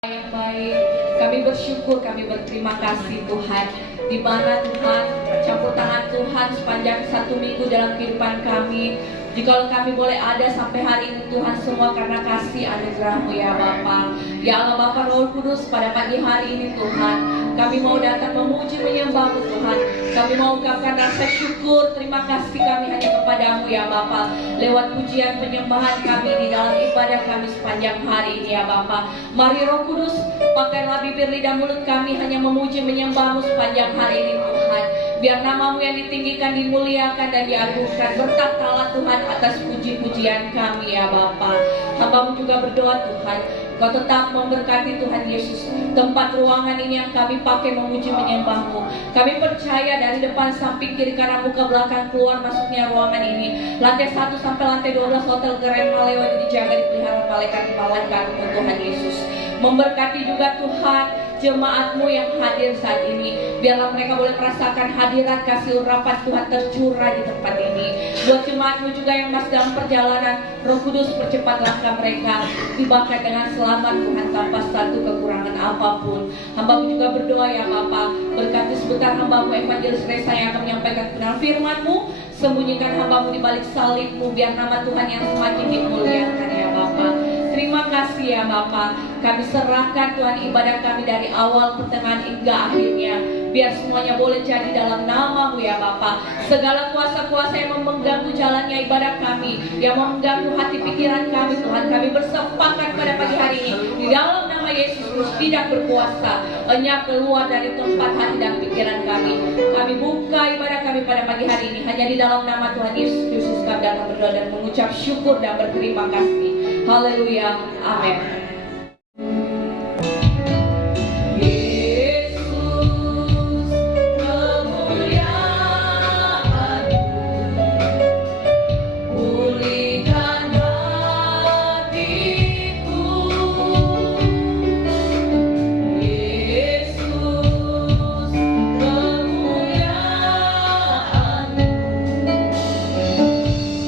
Yang baik, kami bersyukur, kami berterima kasih Tuhan, di mana Tuhan campur tangan Tuhan sepanjang 1 minggu dalam kehidupan kami. Jikalau kami boleh ada sampai hari ini Tuhan, semua karena kasih anugerah-Mu ya Bapa. Ya Allah Bapa Roh Kudus, pada pagi hari ini Tuhan, kami mau datang memuji menyembah-Mu Tuhan. Kami mau ungkapkan rasa syukur, terima kasih kami hanya kepada-Mu ya Bapa. Lewat pujian penyembahan kami di dalam ibadah kami sepanjang hari ini ya Bapa. Mari Roh Kudus, pakailah bibir lidah mulut kami hanya memuji menyembah-Mu sepanjang hari ini Tuhan. Biar nama-Mu yang ditinggikan, dimuliakan dan diagungkan. Berkatalah Tuhan atas puji-pujian kami ya Bapa. Hamba-Mu juga berdoa Tuhan, Kau tetap memberkati Tuhan Yesus tempat ruangan ini yang kami pakai memuji menyembah-Mu. Kami percaya dari depan, samping, kiri, kanan, muka, belakang, keluar masuknya ruangan ini, lantai 1 sampai lantai 12 Hotel Grand Maleo dijaga dipelihara malaikat-malaikat-Mu Tuhan Yesus. Memberkati juga Tuhan jemaat-Mu yang hadir saat ini. Biarlah mereka boleh merasakan hadirat kasih urapan Tuhan tercurah di tempat ini. Buat jemaat-Mu juga yang masih dalam perjalanan, Roh Kudus percepat langkah mereka, tibahkan dengan selamat Tuhan tanpa satu kekurangan apapun. Hamba-Mu juga berdoa ya Bapa, berkati sebentar hamba-Mu Evangelis Resa yang akan menyampaikan kebenaran firman-Mu. Sembunyikan hamba-Mu di balik salib-Mu, biar nama Tuhan yang semakin dimuliakan ya Bapa. Terima kasih ya Bapa. Kami serahkan Tuhan ibadah kami dari awal, pertengahan hingga akhirnya. Biar semuanya boleh jadi dalam nama-Mu ya Bapa. Segala kuasa-kuasa yang mengganggu jalannya ibadah kami, yang mengganggu hati pikiran kami Tuhan, kami bersepakat pada pagi hari ini di dalam nama Yesus Kristus tidak berkuasa. Hanya keluar dari tempat hati dan pikiran kami. Kami buka ibadah kami pada pagi hari ini hanya di dalam nama Tuhan Yesus Kristus. Kami datang berdoa dan mengucap syukur dan berterima kasih. Haleluya, amin.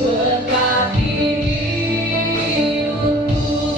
Berkati hidupku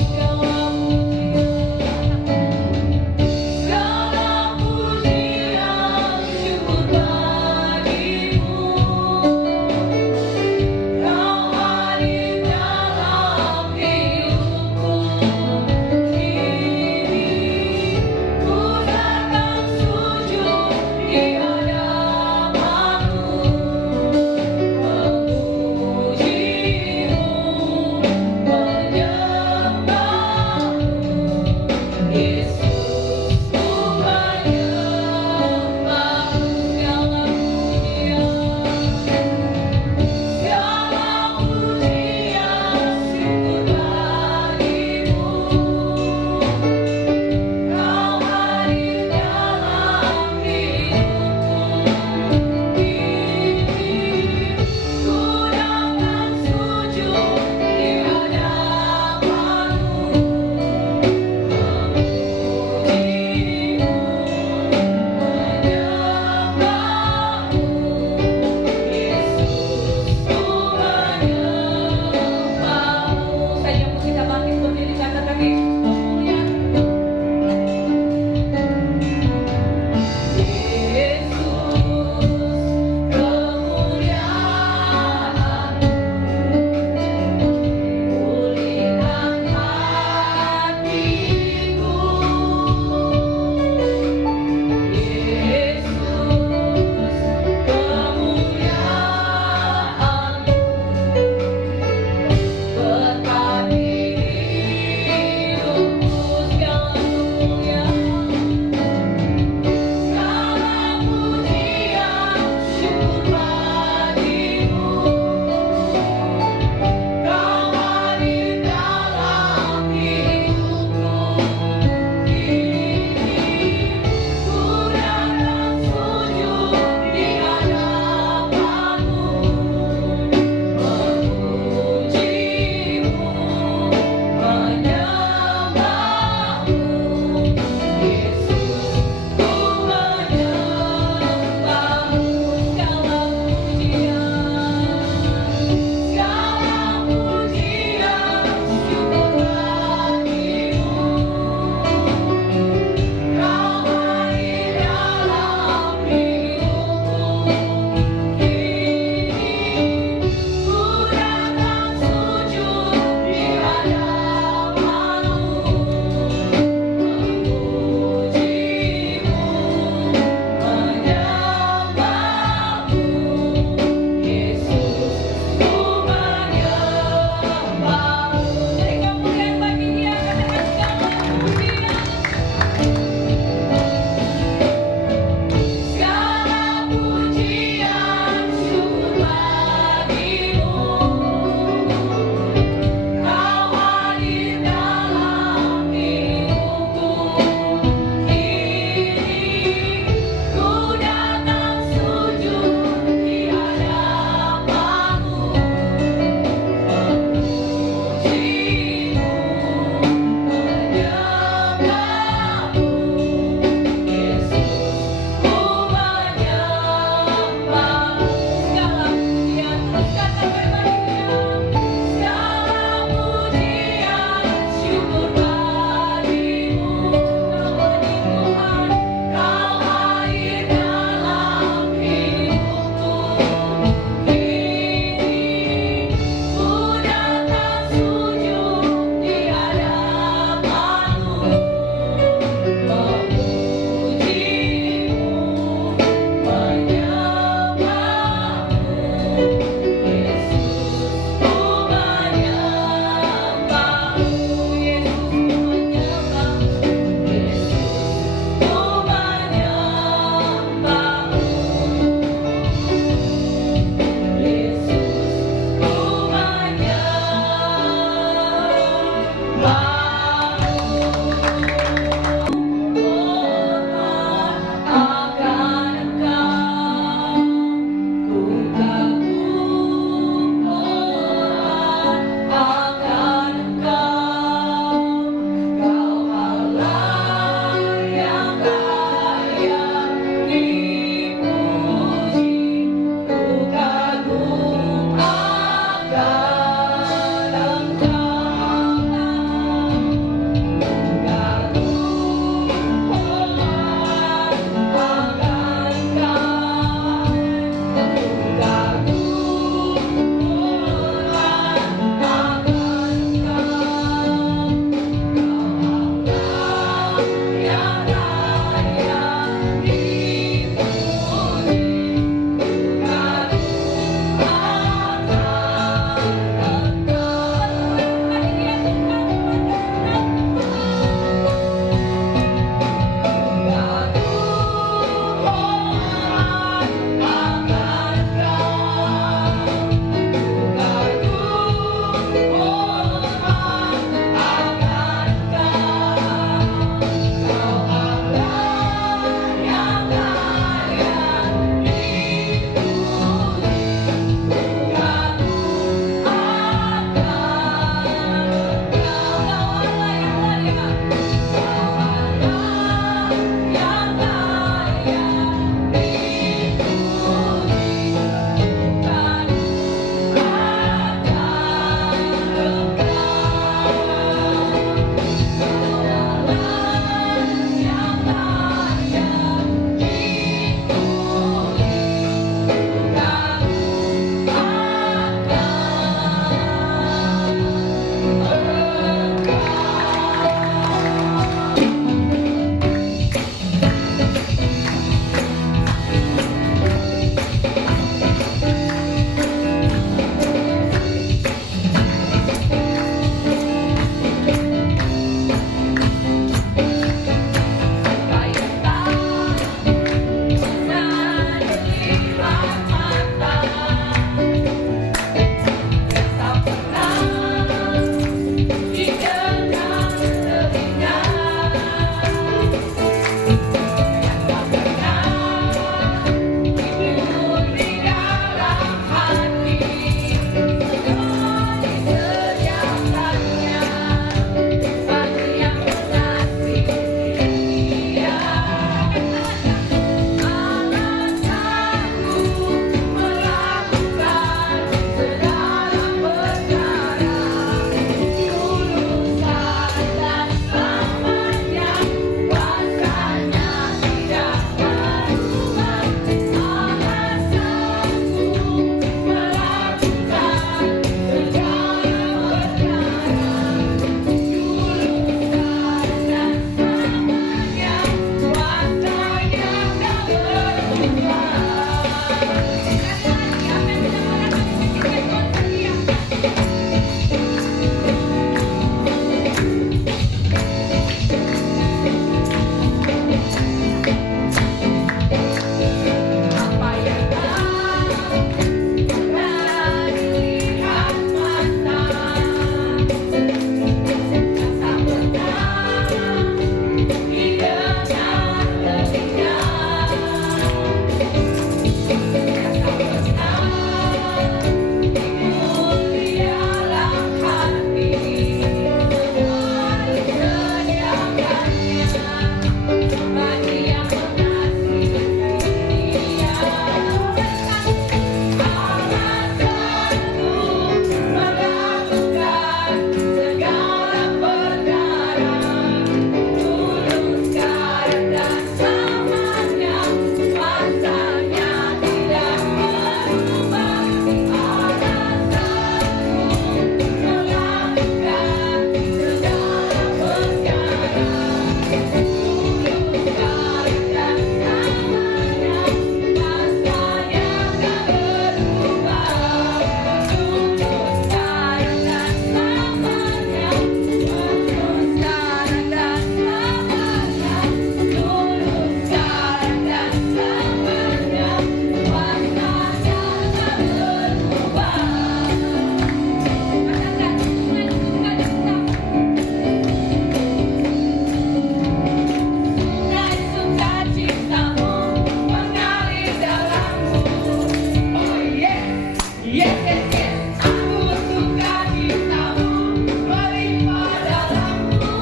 Yes, yes, yes. Aku suka cintamu melimpah dalamku.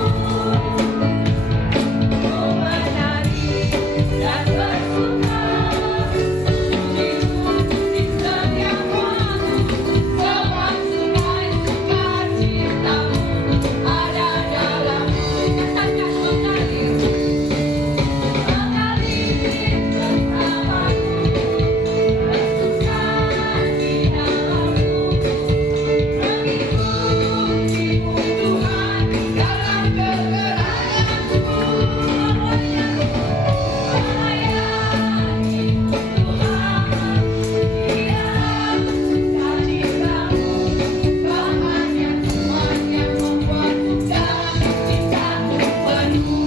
Ku menari dan bersuka hidup di setiap waktu. Semua sungai sukacitamu ada dalamku. Katakan mengalir bersamaku, bersuka di dalammu, mengikutimu Tuhan dalam kegerayanku. Melayanimu Tuhan di dalam sukacitamu. Bahannya Tuhan yang membuat suka cintaku penuh.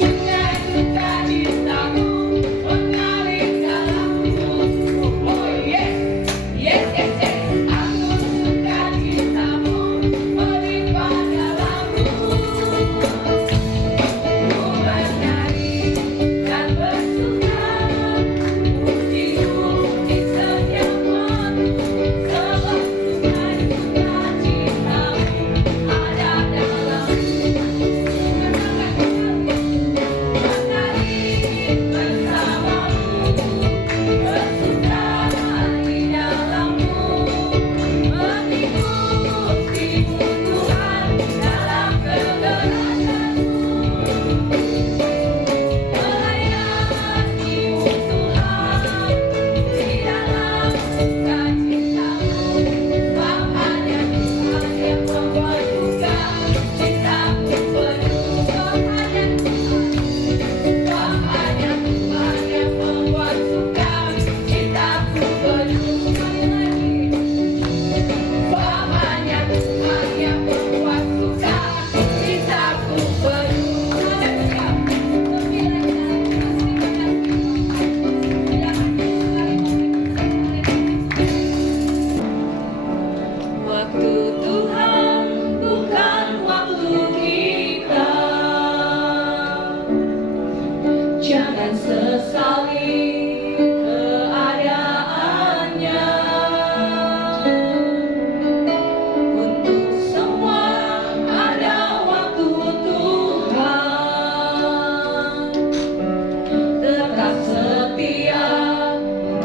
Sungai sukacitamu mengalir dalamku. Oh yes, yes, yes, yes. Aku suka cintamu melimpah dalamku. Ku menari dan bersuka hidup di setiap waktu. Sebab sungai sukacitamu ada dalamku. Mengalir bersamamu, bersuka di dalammu, mengikutimu Tuhan dalam kegerayanku. Melayanimu Tuhan di dalam sukacitamu. Sebab hanya Tuhan yang membuat suka cintaku penuh. Hanya Tuhan yang membuat suka cintaku penuh. Hanya Tuhan yang membuat suka cintaku penuh. Waktu Tuhan bukan waktu kita. Jangan sesali keadaannya. Untuk semua ada waktu Tuhan. Tetap setia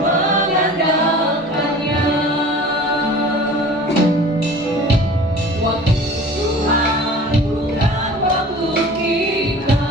mengandalkannya. Waktu Tuhan bukan waktu kita.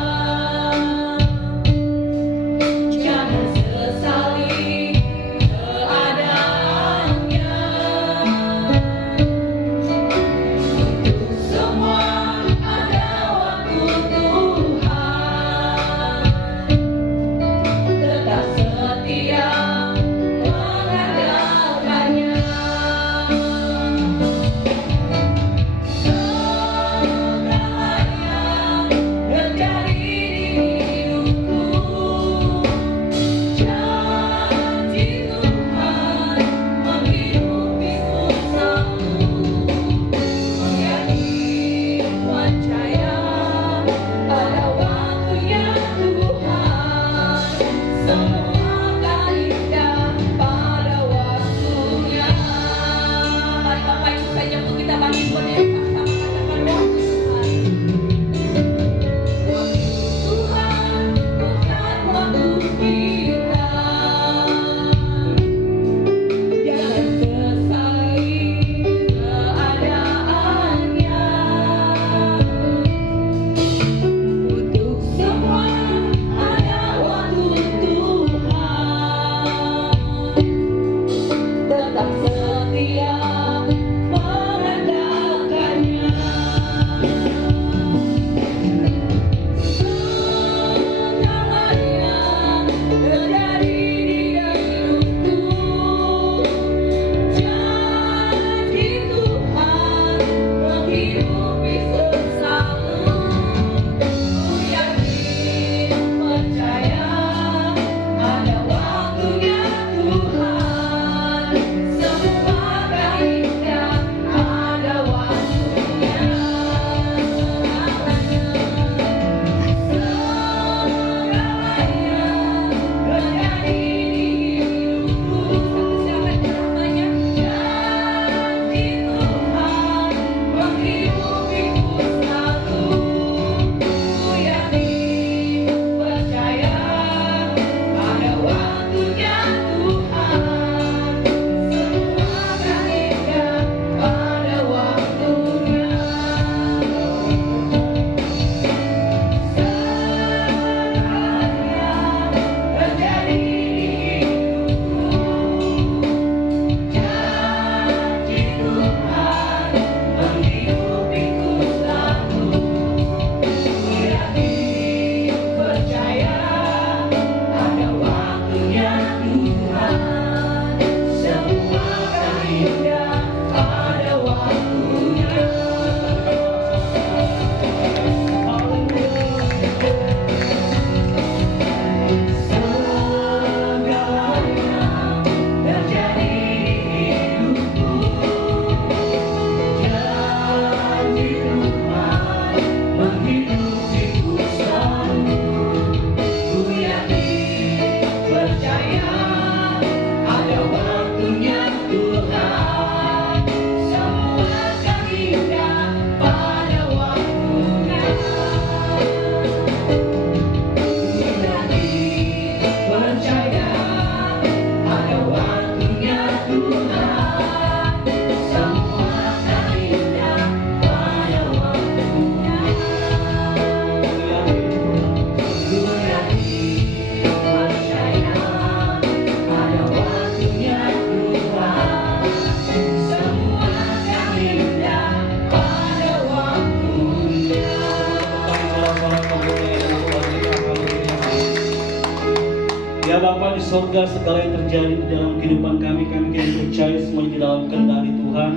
Ya Bapa di sorga, segala yang terjadi di dalam kehidupan kami yang percaya semuanya di dalam kendali Tuhan.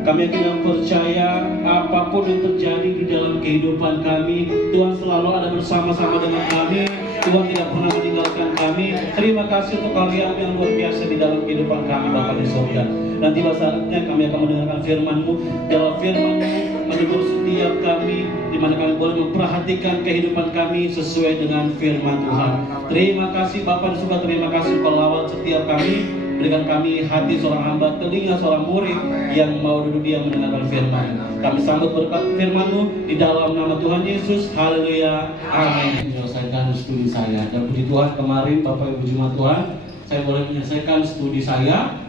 Kami yang percaya apapun yang terjadi di dalam kehidupan kami, Tuhan selalu ada bersama-sama dengan kami. Tuhan tidak pernah meninggalkan kami. Terima kasih untuk karya yang luar biasa di dalam kehidupan kami Bapa di sorga. Dan tiba saatnya kami akan mendengarkan firman-Mu. Dalam firman-Mu menegur setiap kami, di mana kami boleh memperhatikan kehidupan kami sesuai dengan firman Tuhan. Terima kasih Bapa di surga, terima kasih Engkau lawat setiap kami. Berikan kami hati seorang hamba, telinga seorang murid yang mau duduk diam mendengarkan firman. Kami sambut berkat firman-Mu di dalam nama Tuhan Yesus. Haleluya. Amin. Menyelesaikan studi saya. Dan puji Tuhan, kemarin Bapak Ibu Jemaat Tuhan, saya boleh menyelesaikan studi saya.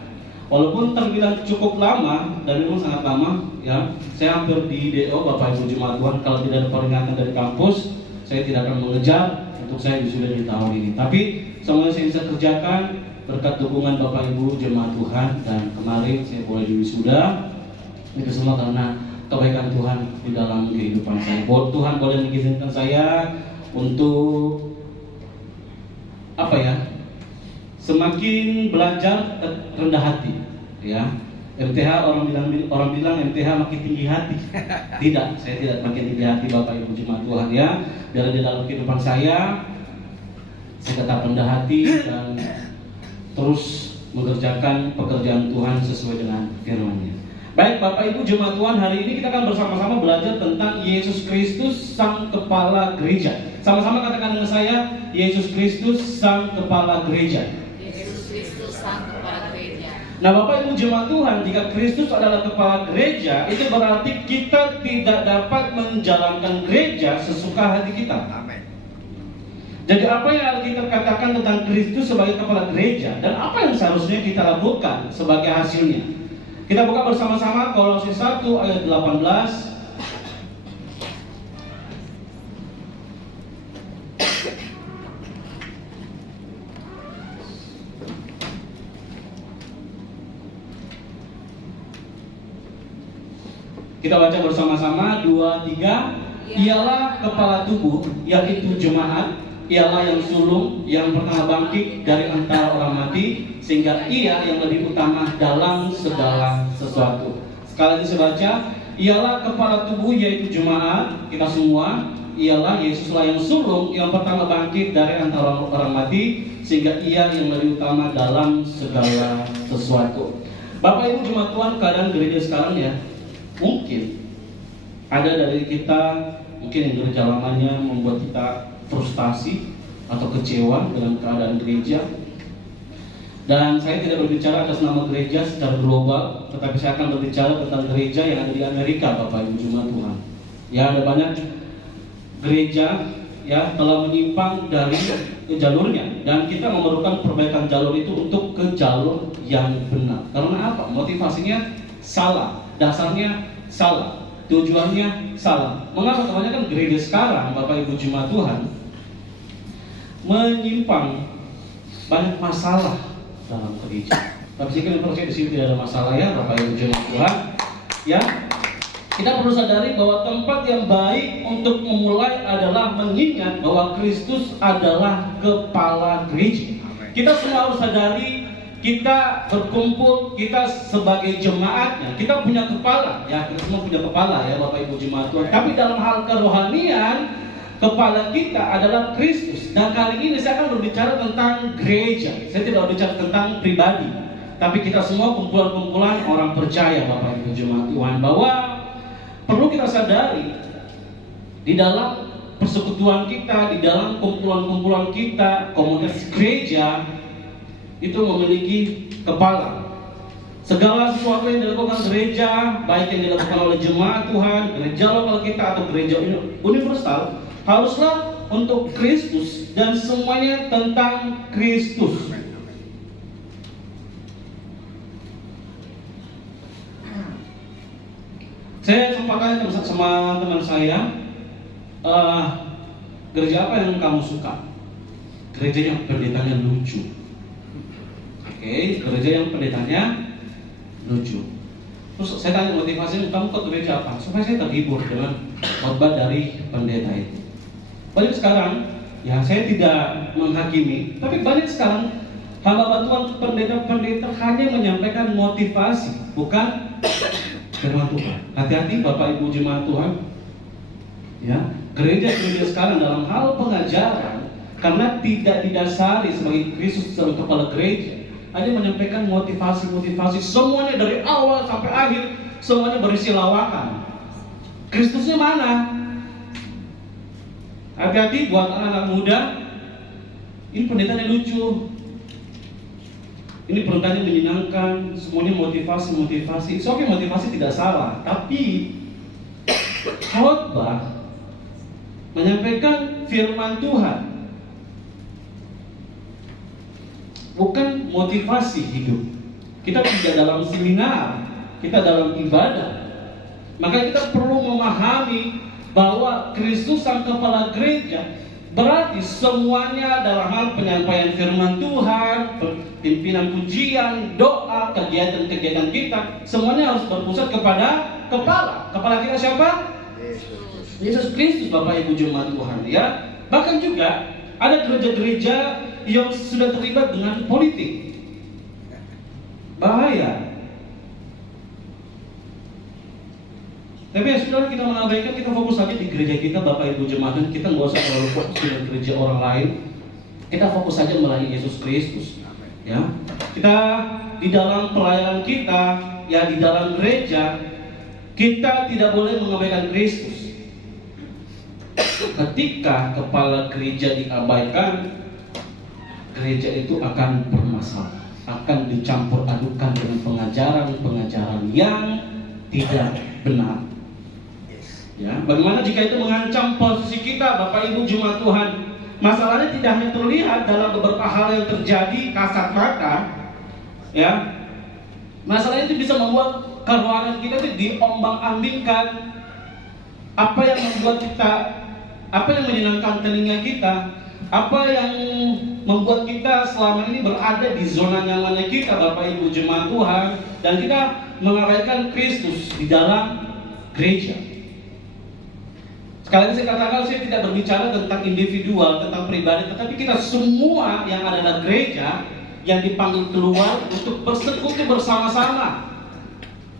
Walaupun terbilang cukup lama, dan memang sangat lama, ya. Saya hampir di DO Bapak Ibu Jemaat Tuhan. Kalau tidak ada peringatan dari kampus, saya tidak akan mengejar untuk saya wisuda di tahun ini. Tapi semuanya saya bisa kerjakan berkat dukungan Bapak Ibu Jemaat Tuhan. Dan kemarin saya boleh diwisuda. Itu semua karena kebaikan Tuhan di dalam kehidupan saya. Tuhan boleh mengizinkan saya untuk semakin belajar rendah hati, ya. MTH orang bilang MTH makin tinggi hati. Tidak, saya tidak makin tinggi hati Bapak Ibu Jemaat Tuhan, ya. Dan di dalam kehidupan saya tetap rendah hati dan terus mengerjakan pekerjaan Tuhan sesuai dengan firman-Nya. Baik Bapak Ibu Jemaat Tuhan, hari ini kita akan bersama-sama belajar tentang Yesus Kristus Sang Kepala Gereja. Sama-sama katakan dengan saya, Yesus Kristus Sang Kepala Gereja. Yesus Kristus Sang Kepala Gereja. Nah Bapak Ibu Jemaat Tuhan, jika Kristus adalah Kepala Gereja, itu berarti kita tidak dapat menjalankan gereja sesuka hati kita. Amin. Jadi apa yang Alkitab katakan tentang Kristus sebagai Kepala Gereja, dan apa yang seharusnya kita lakukan sebagai hasilnya? Kita buka bersama-sama Kolose 1 ayat 18. Kita baca bersama-sama 2, 3. Ialah kepala tubuh, yaitu jemaat. Ialah yang sulung, yang pertama bangkit dari antara orang mati, sehingga ia yang lebih utama dalam segala sesuatu. Sekali lagi saya baca, ialah kepala tubuh yaitu jemaat, kita semua. Ialah Yesuslah yang sulung, yang pertama bangkit dari antara orang mati, sehingga ia yang lebih utama dalam segala sesuatu. Bapak Ibu Jemaat Tuhan, keadaan gereja sekarang ya, mungkin ada dari kita, mungkin yang gereja lamanya membuat kita frustasi atau kecewa dengan keadaan gereja. Dan saya tidak berbicara atas nama gereja secara global, tetapi saya akan berbicara tentang gereja yang ada di Amerika, Bapak Ibu Jemaat Tuhan. Ya, ada banyak gereja ya telah menyimpang dari jalurnya, dan kita memerlukan perbaikan jalur itu untuk ke jalur yang benar. Karena apa? Motivasinya salah, dasarnya salah, tujuannya salah. Mengapa kebanyakan gereja sekarang, Bapak Ibu Jemaat Tuhan, menyimpang, banyak masalah dalam gereja. Tapi jika kita percaya di sini tidak ada masalah ya Bapak Ibu Jemaat Tuhan, ya. Kita perlu sadari bahwa tempat yang baik untuk memulai adalah mengingat bahwa Kristus adalah kepala gereja. Kita semua harus sadari, kita berkumpul, kita sebagai jemaatnya, kita punya kepala, ya kita semua punya kepala ya Bapak Ibu Jemaat Tuhan. Tapi dalam hal kerohanian, kepala kita adalah Kristus. Dan kali ini saya akan berbicara tentang gereja. Saya tidak berbicara tentang pribadi, tapi kita semua kumpulan-kumpulan orang percaya Bapak Ibu Jemaat Tuhan, bahwa perlu kita sadari di dalam persekutuan kita, di dalam kumpulan-kumpulan kita, komunitas gereja itu memiliki kepala. Segala sesuatu yang dilakukan gereja, baik yang dilakukan oleh jemaat Tuhan, gereja lokal kita atau gereja universal, haruslah untuk Kristus dan semuanya tentang Kristus. Saya sempat tanya sama teman saya, gereja apa yang kamu suka? Gereja yang pendetanya lucu. Oke, gereja yang pendetanya lucu. Terus saya tanya motivasinya, kamu ke gereja apa? Supaya saya terhibur dengan khotbah dari pendeta itu. Banyak sekarang ya saya tidak menghakimi, tapi banyak sekarang hamba Tuhan, pendeta-pendeta hanya menyampaikan motivasi, bukan firman Tuhan. Hati-hati Bapak Ibu jemaat Tuhan. Ya, gereja-gereja sekarang dalam hal pengajaran, karena tidak didasari sebagai Kristus sebagai kepala gereja, hanya menyampaikan motivasi-motivasi, semuanya dari awal sampai akhir, semuanya berisi lawakan. Kristusnya mana? Hati-hati buat anak-anak muda. Ini pendetanya lucu, ini perintahnya menyenangkan, semuanya motivasi. Oke, motivasi tidak salah, tapi khotbah menyampaikan firman Tuhan, bukan motivasi hidup. Kita tidak dalam seminar, kita dalam ibadah. Maka kita perlu memahami bahwa Kristus sang kepala gereja berarti semuanya dalam hal penyampaian firman Tuhan, pimpinan pujian, doa, kegiatan-kegiatan kita, semuanya harus berpusat kepada kepala. Kepala kita siapa? Yesus Kristus, Bapak Ibu jemaat Tuhan, ya. Bahkan juga ada gereja-gereja yang sudah terlibat dengan politik. Bahaya. Tapi ya sudah, kita mengabaikan, kita fokus saja di gereja kita, Bapak Ibu jemaat, dan kita nggak usah terlalu fokus dengan gereja orang lain. Kita fokus saja melayani Yesus Kristus. Ya, kita di dalam pelayanan kita, ya di dalam gereja, kita tidak boleh mengabaikan Kristus. Ketika kepala gereja diabaikan, gereja itu akan bermasalah, akan dicampur adukan dengan pengajaran-pengajaran yang tidak benar. Ya, bagaimana jika itu mengancam posisi kita, Bapak Ibu jemaat Tuhan? Masalahnya tidak hanya terlihat dalam beberapa hal yang terjadi kasat mata, ya. Masalahnya itu bisa membuat kerohanian kita itu diombang-ambingkan. Apa yang membuat kita, apa yang menyenangkan telinga kita, apa yang membuat kita selama ini berada di zona nyamannya kita, Bapak Ibu jemaat Tuhan, dan kita mengabaikan Kristus di dalam gereja. Sekali lagi saya katakan, saya tidak berbicara tentang individual, tentang pribadi, tetapi kita semua yang ada dalam gereja yang dipanggil keluar untuk bersekutu bersama-sama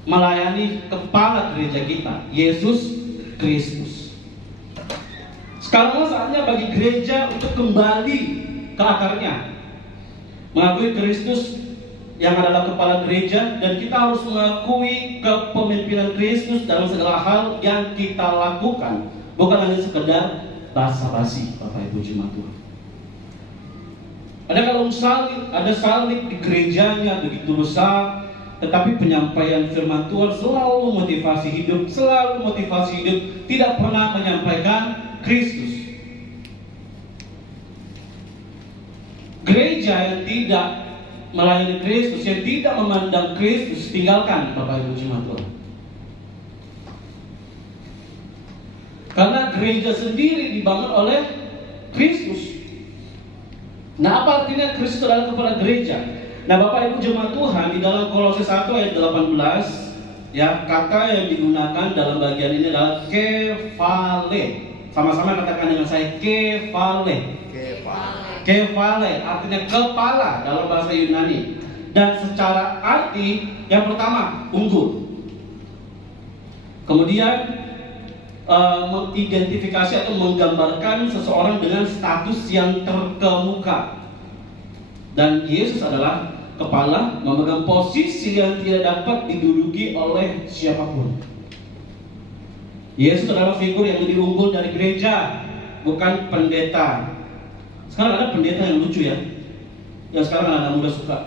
melayani kepala gereja kita, Yesus Kristus. Sekarang saatnya bagi gereja untuk kembali ke akarnya, mengakui Kristus yang adalah kepala gereja, dan kita harus mengakui kepemimpinan Kristus dalam segala hal yang kita lakukan. Bukan hanya sekedar basa-basi, Bapak Ibu jemaat Tuhan. Ada kalung salib, ada salib di gerejanya begitu besar, tetapi penyampaian firman Tuhan selalu motivasi hidup, tidak pernah menyampaikan Kristus. Gereja yang tidak melayani Kristus, yang tidak memandang Kristus, tinggalkan, Bapak Ibu jemaat Tuhan. Karena gereja sendiri dibangun oleh Kristus. Nah, apa artinya Kristus adalah kepala gereja? Nah, Bapak Ibu jemaat Tuhan, di dalam Kolose 1 ayat 18, ya, kata yang digunakan dalam bagian ini adalah kefale. Sama-sama katakan dengan saya, kefale. Kefale artinya kepala dalam bahasa Yunani. Dan secara arti, yang pertama, unggul. Kemudian mengidentifikasi atau menggambarkan seseorang dengan status yang terkemuka. Dan Yesus adalah kepala, memegang posisi yang tidak dapat diduduki oleh siapapun. Yesus adalah figur yang lebih unggul dari gereja, bukan pendeta. Sekarang ada pendeta yang lucu ya, yang sekarang anak muda suka.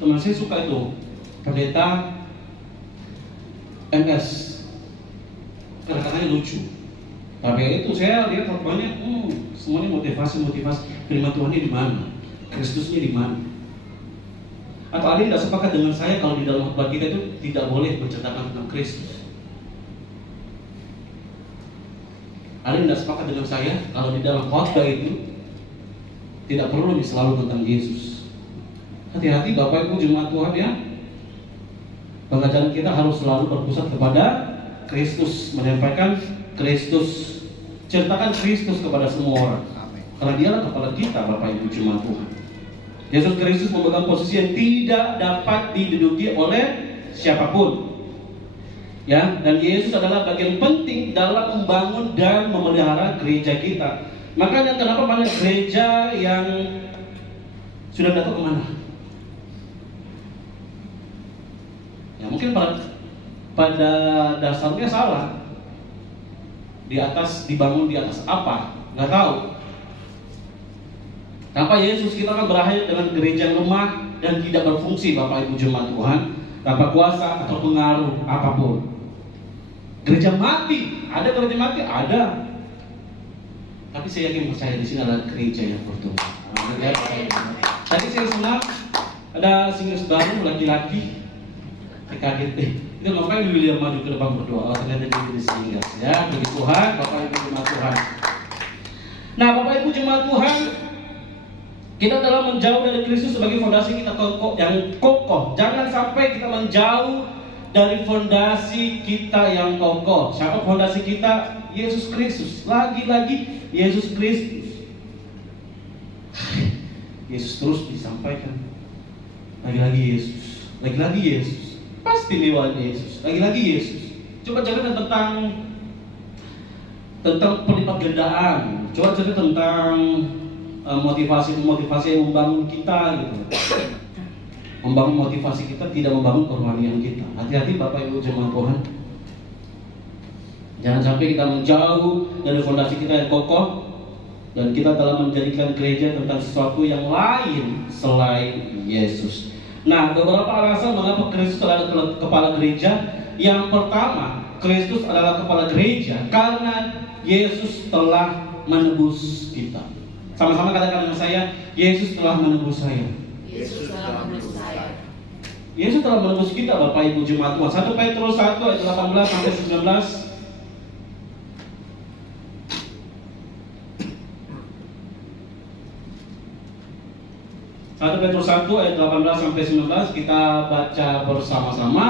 Teman saya suka itu, pendeta MS, kadang-kadang lucu. Tapi itu saya lihat banyak, semuanya motivasi. Firman Tuhan ini di mana? Kristusnya di mana? Atau ada yang tidak sepakat dengan saya kalau di dalam khotbah kita itu tidak boleh menceritakan tentang Kristus? Ada yang tidak sepakat dengan saya kalau di dalam khotbah itu tidak perlu selalu tentang Yesus? Hati-hati Bapak Ibu jemaat Tuhan ya. Pengajaran kita harus selalu berpusat kepada Kristus, menyampaikan Kristus. Ceritakan Kristus kepada semua orang. Karena dialah kepala kita, Bapak Ibu jemaat Tuhan. Yesus Kristus memegang posisi yang tidak dapat diduduki oleh siapapun. Ya, dan Yesus adalah bagian penting dalam membangun dan memelihara gereja kita. Makanya kenapa banyak gereja yang sudah datang kemana? Ya mungkin pada dasarnya salah. Dibangun di atas apa? Nggak tahu. Tanpa Yesus kita akan berakhir dengan gereja yang lemah dan tidak berfungsi, Bapak Ibu jemaat Tuhan, tanpa kuasa atau pengaruh apapun. Gereja mati, ada gereja mati, ada. Tapi saya yakin percaya di sini adalah gereja yang bertumbuh. Tadi saya senang ada singers baru laki-laki. Saya kaget itu ngapain William maju ke depan berdoa? Oh, ternyata dia jadi singers ya. Bagi Tuhan, Bapak Ibu jemaat Tuhan. Nah, Bapak Ibu jemaat Tuhan, kita telah menjauh dari Kristus sebagai fondasi kita yang kokoh. Jangan sampai kita menjauh dari fondasi kita yang kokoh. Siapa fondasi kita? Yesus Kristus. Lagi-lagi Yesus Kristus. Yesus terus disampaikan. Lagi-lagi Yesus. Lagi-lagi Yesus. Pasti lewat Yesus. Lagi-lagi Yesus. Coba cerita tentang pelipat gandaan. Coba cerita tentang motivasi yang membangun kita gitu. Membangun motivasi kita, tidak membangun kerohanian kita. Hati-hati Bapak Ibu jemaat Tuhan. Jangan sampai kita menjauh dari fondasi kita yang kokoh dan kita telah menjadikan gereja tentang sesuatu yang lain selain Yesus. Nah, beberapa alasan mengapa Kristus adalah kepala gereja. Yang pertama, Kristus adalah kepala gereja karena Yesus telah menebus kita. Sama-sama katakan dengan saya, Yesus telah menebus saya. Yesus telah menebus saya. Yesus telah menebus kita, Bapak Ibu jemaat Tuhan. 1 Petrus 1 ayat 18 sampai 19. 1 Petrus 1 ayat 18 sampai 19 kita baca bersama-sama.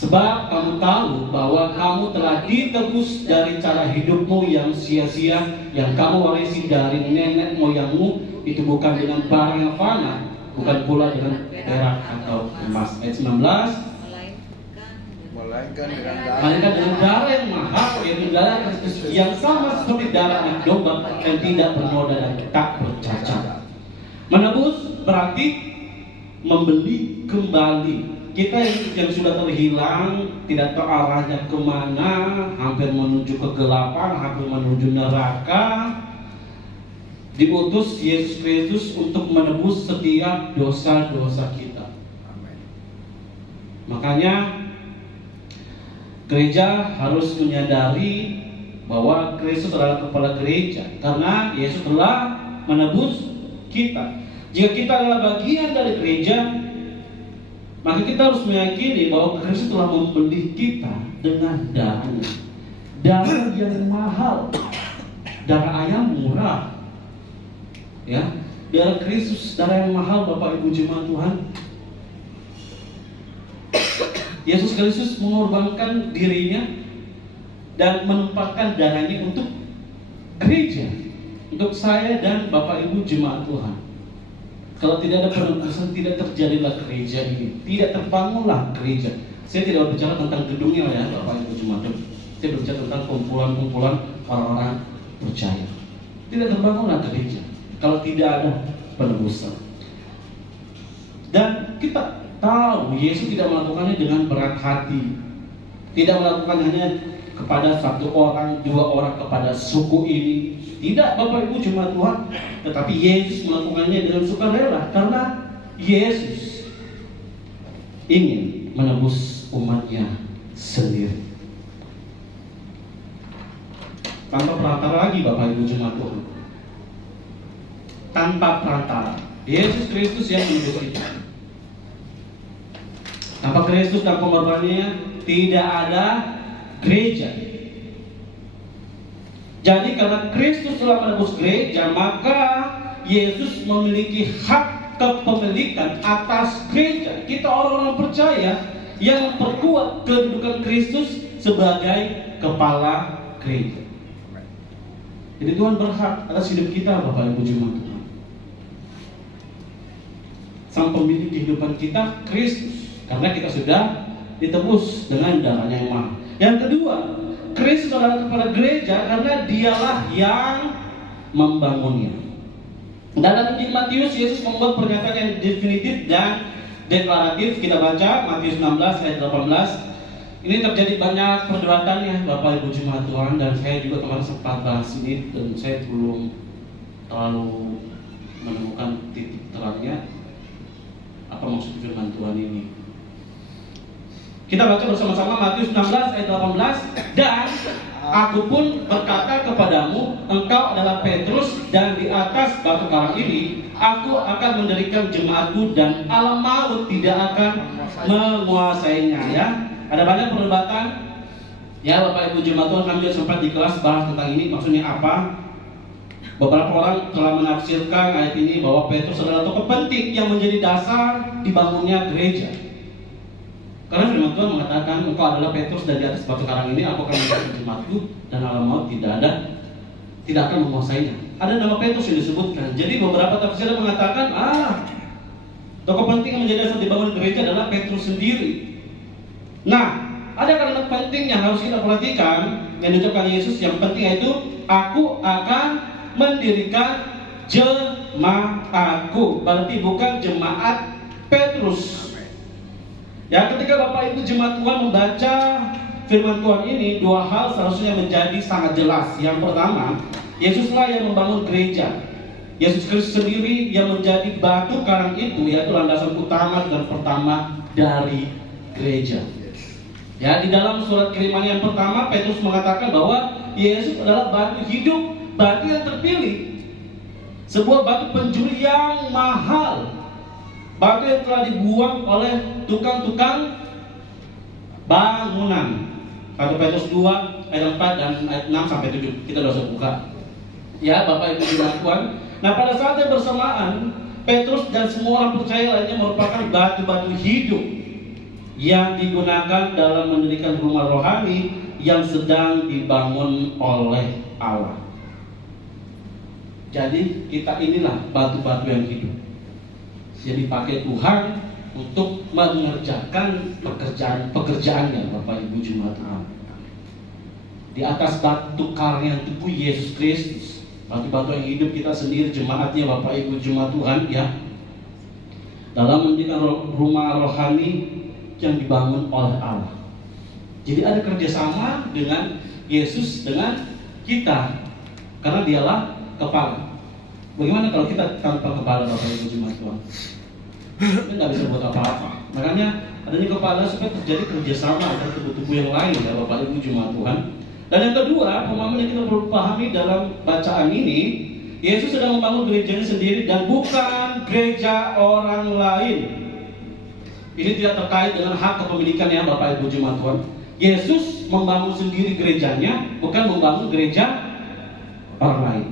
Sebab kamu tahu bahwa kamu telah ditebus dari cara hidupmu yang sia-sia yang kamu warisi dari nenek moyangmu, itu bukan dengan barang yang fana, bukan pula dengan perak atau emas. Ayat 19, melainkan dengan darah yang mahal, yaitu darah Kristus yang sama seperti darah anak domba yang tidak bernoda dan tak bercacat. Menebus berarti membeli kembali. Kita yang sudah terhilang, tidak tahu arahnya kemana, hampir menuju kegelapan, hampir menuju neraka, diutus Yesus Kristus untuk menebus setiap dosa-dosa kita. Makanya gereja harus menyadari bahwa Kristus adalah kepala gereja karena Yesus telah menebus kita. Jika kita adalah bagian dari gereja, maka kita harus meyakini bahwa Kristus telah membeli kita dengan darahnya. Darah yang mahal, darah ayam murah, ya, darah Kristus, darah yang mahal, Bapak Ibu jemaat Tuhan. Yesus Kristus mengorbankan dirinya dan menempatkan darahnya untuk gereja, untuk saya dan Bapak Ibu jemaat Tuhan. Kalau tidak ada penebusan, tidak terjadilah gereja ini, tidak terbangunlah gereja. Saya tidak berbicara tentang gedungnya ya, Bapak Ibu jemaat. Saya berbicara tentang kumpulan-kumpulan orang-orang percaya. Tidak terbangunlah gereja kalau tidak ada penebusan. Dan kita tahu Yesus tidak melakukannya dengan berat hati, tidak melakukan hanya kepada satu orang, dua orang, kepada suku ini. Tidak, Bapak Ibu jemaat Tuhan, tetapi Yesus melakukannya dengan sukarela karena Yesus ingin menebus umatnya sendiri. Tanpa perantara lagi, Bapak Ibu jemaat Tuhan. Tanpa perantara, Yesus Kristus yang menebus kita. Tanpa Kristus dan pengorbanannya tidak ada gereja. Jadi karena Kristus telah menebus gereja, maka Yesus memiliki hak kepemilikan atas gereja. Kita orang-orang percaya yang memperkuat kedudukan Kristus sebagai kepala gereja. Jadi Tuhan berhak atas hidup kita, Bapak Ibu jemaat Tuhan. Sang pemilik kehidupan kita Kristus, karena kita sudah ditebus dengan darahnya yang mahal. Yang kedua, Kristus adalah kepala gereja karena dialah yang membangunnya. Dalam Injil Matius, Yesus membuat pernyataan yang definitif dan deklaratif. Kita baca Matius 16 ayat 18. Ini terjadi banyak perdebatan ya Bapak Ibu jemaat Tuhan, dan saya juga kemarin sempat bahas ini dan saya belum terlalu menemukan titik terangnya apa maksud firman Tuhan ini. Kita baca bersama-sama Matius 16 ayat 18. Dan aku pun berkata kepadamu, engkau adalah Petrus, dan di atas batu karang ini aku akan mendirikan jemaatku, dan alam maut tidak akan menguasainya. Ya, ada banyak perdebatan. Ya Bapak Ibu jemaat Tuhan, kami juga sempat di kelas bahas tentang ini, maksudnya apa. Beberapa orang telah menafsirkan ayat ini bahwa Petrus adalah tokoh penting yang menjadi dasar dibangunnya gereja. Karena firman Tuhan mengatakan, engkau adalah Petrus, dan di atas batu karang ini aku akan mendirikan jemaatku, dan alam maut tidak akan menguasainya. Ada nama Petrus yang disebutkan. Jadi beberapa tafsir mengatakan, tokoh penting yang menjadi dasar dibangun gereja adalah Petrus sendiri. Nah, ada kalimat penting yang harus kita perhatikan yang diucapkan Yesus. Yang penting yaitu, aku akan mendirikan jemaatku. Berarti bukan jemaat Petrus. Ya, ketika Bapak Ibu jemaat Tuhan membaca firman Tuhan ini, dua hal seharusnya menjadi sangat jelas. Yang pertama, Yesuslah yang membangun gereja. Yesus Kristus sendiri yang menjadi batu karang itu, yaitu landasan utama dan pertama dari gereja. Ya, di dalam surat kiriman yang pertama, Petrus mengatakan bahwa Yesus adalah batu hidup, batu yang terpilih, sebuah batu penjuru yang mahal, batu yang telah dibuang oleh tukang-tukang bangunan. 1 Petrus 2 ayat 4 dan ayat 6 sampai 7. Kita sudah buka. Ya, Bapak Ibu jemaat Tuhan. Nah, pada saat yang bersamaan, Petrus dan semua orang percaya lainnya merupakan batu-batu hidup yang digunakan dalam mendirikan rumah rohani yang sedang dibangun oleh Allah. Jadi kita inilah batu-batu yang hidup, jadi pakai Tuhan untuk mengerjakan pekerjaannya, Bapak Ibu jemaat Tuhan. Di atas batu karang yang teguh Yesus Kristus, batu-batu yang hidup kita sendiri, jemaatnya Bapak Ibu jemaat Tuhan ya, dalam mendirikan rumah rohani yang dibangun oleh Allah. Jadi ada kerjasama dengan Yesus dengan kita, karena dialah kepala. Bagaimana kalau kita tanpa kepala, Bapak Ibu jemaat Tuhan? Kita nggak bisa buat apa-apa. Makanya adanya kepala supaya terjadi kerjasama antara tubuh-tubuh yang lain ya Bapak Ibu jemaat Tuhan. Dan yang kedua, pemahaman yang kita perlu pahami dalam bacaan ini, Yesus sedang membangun gerejanya sendiri dan bukan gereja orang lain. Ini tidak terkait dengan hak kepemilikan ya Bapak Ibu jemaat Tuhan. Yesus membangun sendiri gerejanya, bukan membangun gereja orang lain.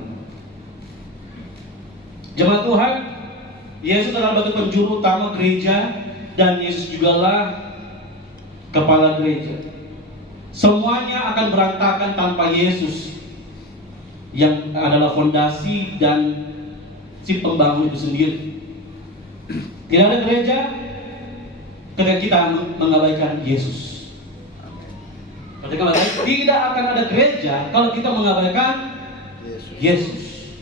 Jemaat Tuhan, Yesus adalah batu penjuru utama gereja, dan Yesus jugalah kepala gereja. Semuanya akan berantakan tanpa Yesus yang adalah fondasi dan si pembangun itu sendiri. Tidak ada gereja ketika kita mengabaikan Yesus. Tidak akan ada gereja kalau kita mengabaikan Yesus.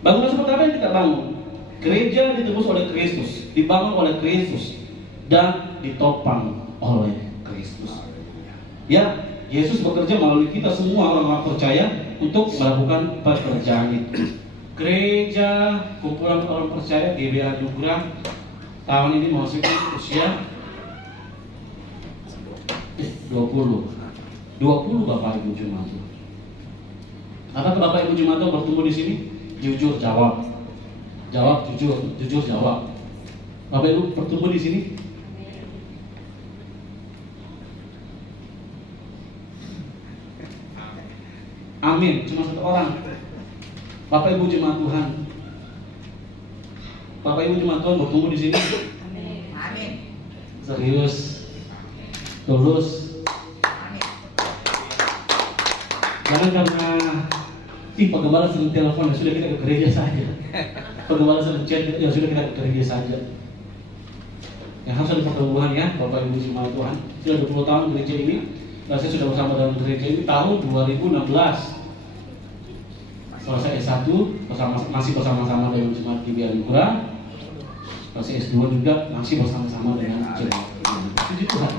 Bangunan seperti apa yang kita bangun? Gereja ditebus oleh Kristus, dibangun oleh Kristus, dan ditopang oleh Kristus. Ya, Yesus bekerja melalui kita semua orang-orang percaya untuk melakukan pekerjaan itu. Gereja, kumpulan orang percaya GBA Anugerah tahun ini memasuki usia 20 Bapak Ibu jemaat. Apakah Bapak Ibu jemaat bertemu di sini? Jujur jawab. Jawab jujur jawab. Bapak Ibu bertemu di sini? Amin. Cuma satu orang. Bapak Ibu jemaat Tuhan. Bapak Ibu jemaat Tuhan bertemu di sini? Amin. Serius. Tulus. Jangan karena Pak Gembala sering telepon, ya sudah kita ke gereja saja. Pak Gembala sering chat, ya sudah kita ke gereja saja. Ya harus ada pertumbuhan ya, Bapak Ibu jemaat Tuhan. Sudah 20 tahun gereja ini, dan saya sudah bersama dalam gereja ini tahun 2016. Selesai S1, masih bersama-sama dengan jemaat GBI Anugerah. Selesai S2 juga masih bersama-sama dengan jemaat. Puji Tuhan.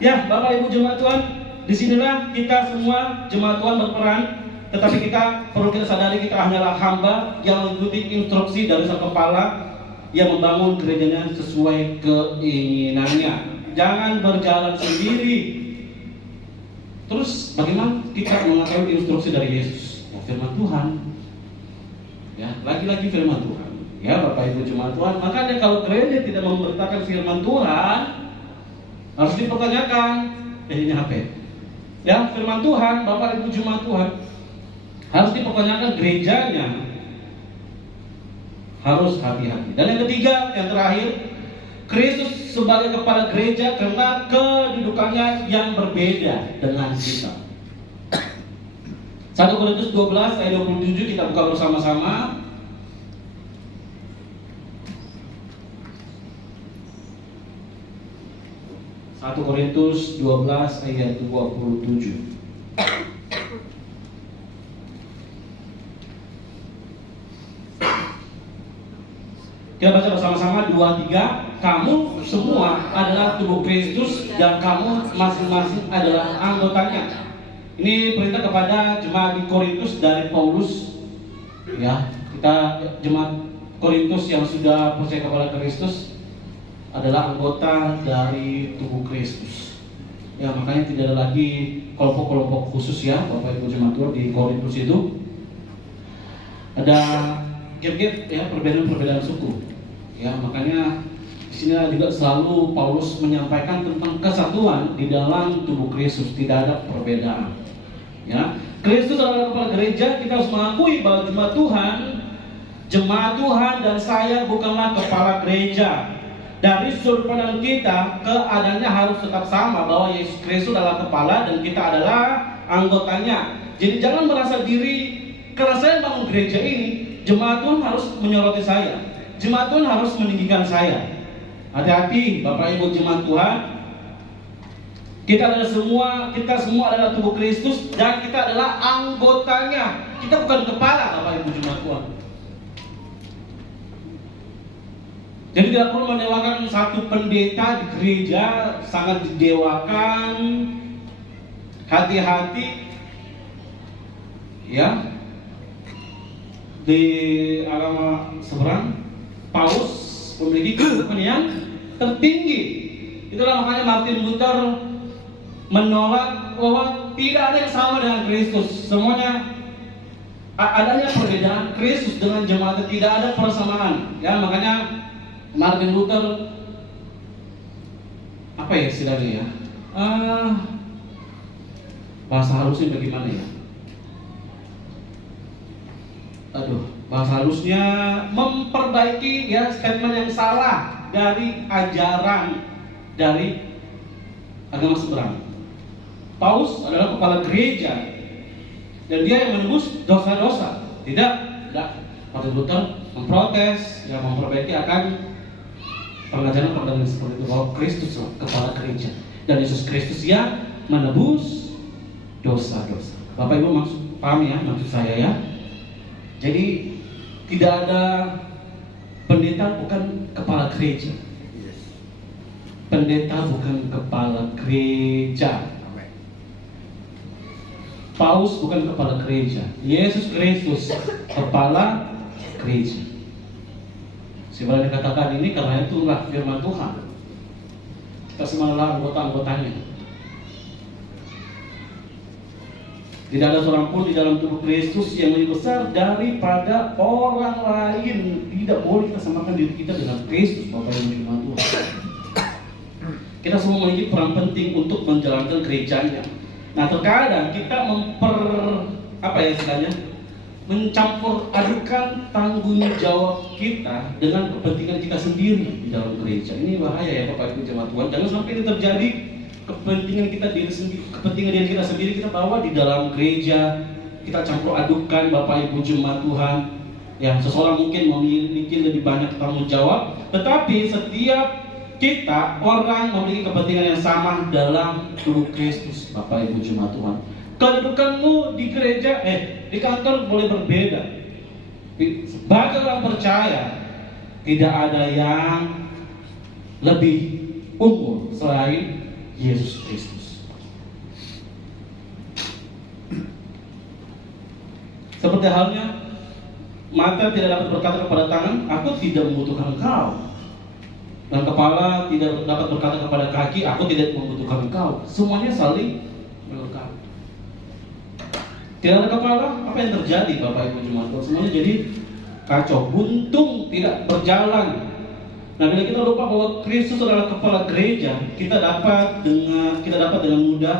Ya, Bapak Ibu jemaat Tuhan, disinilah kita semua jemaat Tuhan berperan. Tetapi kita perlu kita sadari kita hanyalah hamba yang mengikuti instruksi dari sang kepala yang membangun gerejanya sesuai keinginannya. Jangan berjalan sendiri. Terus bagaimana kita mengetahui instruksi dari Yesus? Ya, firman Tuhan. Ya, lagi-lagi firman Tuhan. Ya, Bapak Ibu jemaat Tuhan. Makanya kalau gereja tidak memberitakan firman Tuhan, harus dipertanyakan. Jadinya apa? Ya, firman Tuhan, Bapak Ibu jemaat Tuhan, harus dipertanyakan gerejanya. Harus hati-hati. Dan yang ketiga, yang terakhir, Kristus sebagai kepala gereja karena kedudukannya yang berbeda dengan kita. 1 Korintus 12 ayat 27 kita buka bersama-sama. 1 Korintus 12 ayat 27. Kita baca bersama-sama 2-3. Kamu semua adalah tubuh Kristus dan kamu masing-masing adalah anggotanya. Ini perintah kepada jemaat di Korintus dari Paulus. Ya, kita jemaat Korintus yang sudah percaya kepada Kristus adalah anggota dari tubuh Kristus. Ya, makanya tidak ada lagi kelompok-kelompok khusus ya, Bapak Ibu jemaat Tuhan di Korintus itu. Ada gap-gap ya, perbedaan-perbedaan suku. Ya, makanya di sini juga selalu Paulus menyampaikan tentang kesatuan di dalam tubuh Kristus, tidak ada perbedaan. Ya, Kristus adalah kepala gereja. Kita harus mengakui bahwa jemaat Tuhan dan saya bukanlah kepala gereja. Dari sudut pandang kita, keadaannya harus tetap sama bahwa Yesus Kristus adalah kepala dan kita adalah anggotanya. Jadi jangan merasa diri karena saya bangun gereja ini, jemaat Tuhan harus menyoroti saya. Jemaat Tuhan harus meninggikan saya. Hati-hati Bapak Ibu jemaat Tuhan. Kita semua adalah tubuh Kristus dan kita adalah anggotanya. Kita bukan kepala Bapak Ibu jemaat Tuhan. Jadi tidak perlu mendewakan satu pendeta di gereja, sangat didewakan. Hati-hati ya. Di agama seberang Paus memiliki kedudukan yang tertinggi. Itulah makanya Martin Luther menolak bahwa tidak ada yang sama dengan Kristus. Semuanya adanya perbedaan. Kristus dengan jemaatnya tidak ada persamaan. Ya, makanya Martin Luther apa ya istilahnya ya? Bahasa halusnya bagaimana ya? Bahasa halusnya memperbaiki ya statement yang salah dari ajaran dari agama seberang. Paus adalah kepala gereja dan dia yang menebus dosa-dosa. Tidak. Martin Luther memprotes, yang memperbaiki akan pengajaran seperti itu bahwa Kristus kepala gereja dan Yesus Kristus yang menebus dosa-dosa. Bapak Ibu paham ya maksud saya ya? Jadi tidak ada pendeta bukan kepala gereja. Pendeta bukan kepala gereja. Paus bukan kepala gereja. Yesus Kristus kepala gereja. Sebenarnya dikatakan ini karena itulah firman Tuhan. Kita semua adalah anggota-anggotanya. Tidak ada seorang pun di dalam tubuh Kristus yang lebih besar daripada orang lain. Tidak boleh kita samakan diri kita dengan Kristus, Bapak Ibu jemaat Tuhan. Kita semua memiliki peran penting untuk menjalankan gerejanya. Nah, terkadang kita mencampur adukan tanggung jawab kita dengan kepentingan kita sendiri di dalam gereja. Ini bahaya ya Bapak Ibu jemaat Tuhan. Jangan sampai ini terjadi kepentingan diri kita sendiri kita bawa di dalam gereja, kita campur adukan Bapak Ibu jemaat Tuhan. Ya, seseorang mungkin memiliki lebih banyak tanggung jawab, tetapi setiap kita orang memiliki kepentingan yang sama dalam tubuh Kristus, Bapak Ibu jemaat Tuhan. Kedudukanmu di gereja, di kantor boleh berbeda. Sebagai orang percaya, tidak ada yang lebih unggul selain Yesus Kristus. Seperti halnya mata tidak dapat berkata kepada tangan, aku tidak membutuhkan engkau. Dan kepala tidak dapat berkata kepada kaki, aku tidak membutuhkan engkau. Semuanya saling melengkapi. Tidak ada kepala, apa yang terjadi Bapak Ibu jemaat Tuhan? Semuanya jadi kacau, buntung, tidak berjalan. Nah, bila kita lupa bahwa Kristus adalah kepala gereja, kita dapat dengan mudah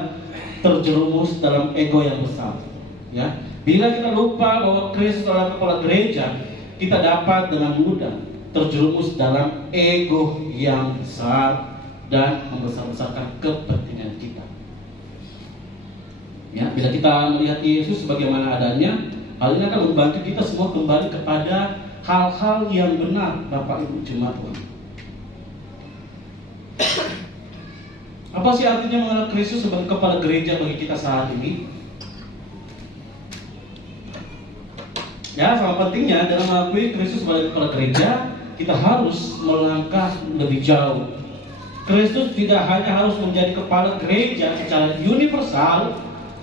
terjerumus dalam ego yang besar. Ya, bila kita lupa bahwa Kristus adalah kepala gereja, kita dapat dengan mudah terjerumus dalam ego yang besar dan membesar-besarkan kepentingan kita. Ya, bila kita melihat Yesus sebagaimana adanya, hal ini akan membantu kita semua kembali kepada hal-hal yang benar, Bapak Ibu jemaat Tuhan. Apa sih artinya mengenal Kristus sebagai kepala gereja bagi kita saat ini? Ya, sangat pentingnya dalam mengakui Kristus sebagai kepala gereja, kita harus melangkah lebih jauh. Kristus tidak hanya harus menjadi kepala gereja secara universal,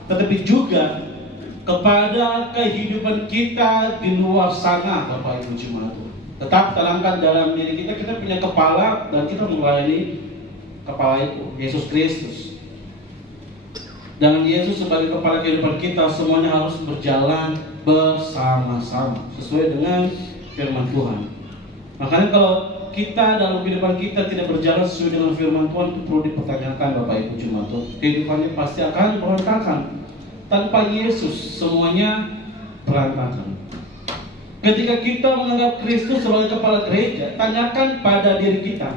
tetapi juga kepada kehidupan kita di luar sana, Bapak Ibu jemaat Tuhan. Tetap tanamkan dalam diri kita, kita punya kepala dan kita melayani kepala itu, Yesus Kristus. Dengan Yesus sebagai kepala kehidupan kita, semuanya harus berjalan bersama-sama sesuai dengan firman Tuhan. Makanya kalau kita dalam kehidupan kita tidak berjalan sesuai dengan firman Tuhan, itu perlu dipertanyakan Bapak Ibu jemaat Tuhan. Kehidupannya pasti akan berantakan. Tanpa Yesus semuanya berantakan. Ketika kita menganggap Kristus sebagai kepala gereja, tanyakan pada diri kita,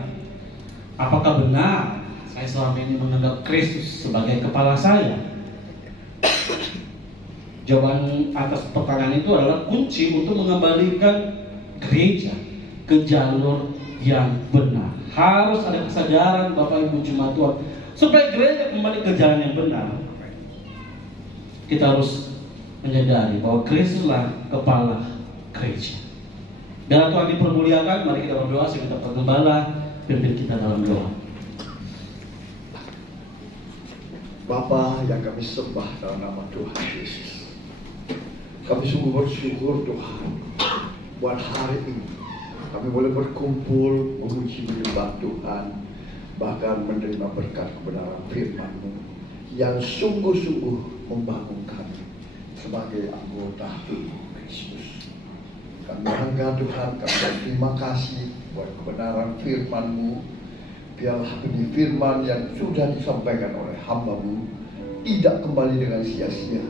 apakah benar saya selama ini menganggap Kristus sebagai kepala saya? Jawaban atas pertanyaan itu adalah kunci untuk mengembalikan gereja ke jalur yang benar. Harus ada kesadaran Bapak Ibu jemaat Tuhan, supaya gereja kembali ke jalan yang benar. Kita harus menyadari bahwa Kristuslah kepala gereja. Dan Tuhan dipermuliakan, mari kita berdoa sehingga kita Gembala pimpin kita dalam doa. Bapa yang kami sembah dalam nama Tuhan Yesus, kami sungguh bersyukur Tuhan buat hari ini kami boleh berkumpul memuji menyembah Tuhan, bahkan menerima berkat kebenaran firman-Mu yang sungguh-sungguh membangun kami sebagai anggota tubuh Kristus. Kami bangga Tuhan, kami berterima kasih buat kebenaran firman-Mu. Biarlah benih firman yang sudah disampaikan oleh hamba-Mu tidak kembali dengan sia-sia,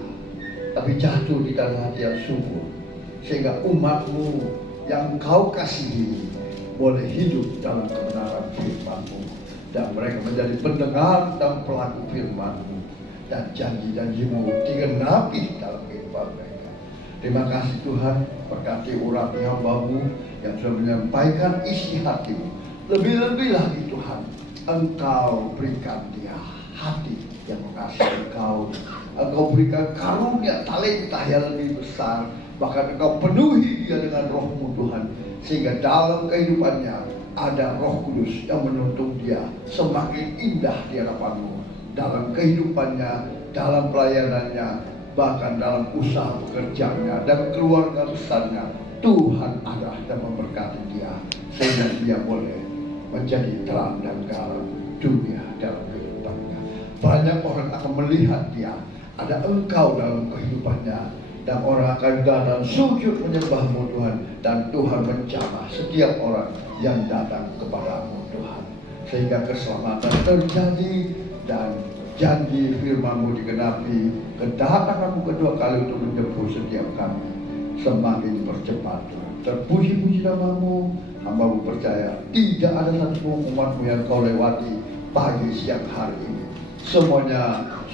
tapi jatuh di tanah hati yang subur, sehingga umat-Mu yang Kau kasihi boleh hidup dalam kebenaran firman-Mu, dan mereka menjadi pendengar dan pelaku firman-Mu, dan janji-janji-Mu digenapi dalam kehidupan mereka. Terima kasih Tuhan, berkati urapi hamba-Mu yang sudah menyampaikan isi hati-Mu. Lebih-lebih lagi Tuhan, Engkau berikan dia hati yang mengasihi Engkau. Engkau berikan karunia talenta yang lebih besar, bahkan Engkau penuhi dia dengan Roh-Mu Tuhan, sehingga dalam kehidupannya ada Roh Kudus yang menuntun dia semakin indah di hadapan-Mu. Dalam kehidupannya, dalam pelayanannya, bahkan dalam usaha pekerjaannya dan keluarga besarnya, Tuhan ada dan memberkati dia, sehingga dia boleh menjadi terang dan garam dunia dalam kehidupannya. Banyak orang akan melihat dia, ada Engkau dalam kehidupannya, dan orang akan datang sujud menyembah-Mu Tuhan, dan Tuhan menjamah setiap orang yang datang kepada-Mu Tuhan, sehingga keselamatan terjadi dan janji firman-Mu digenapi. Kedatangan-Mu kedua kali untuk menjemput setiap kami semakin percepat Tuhan. Terpuji-puji nama-Mu, hamba-Mu percaya tidak ada satu umat-Mu yang Kau lewati pagi siang hari ini semuanya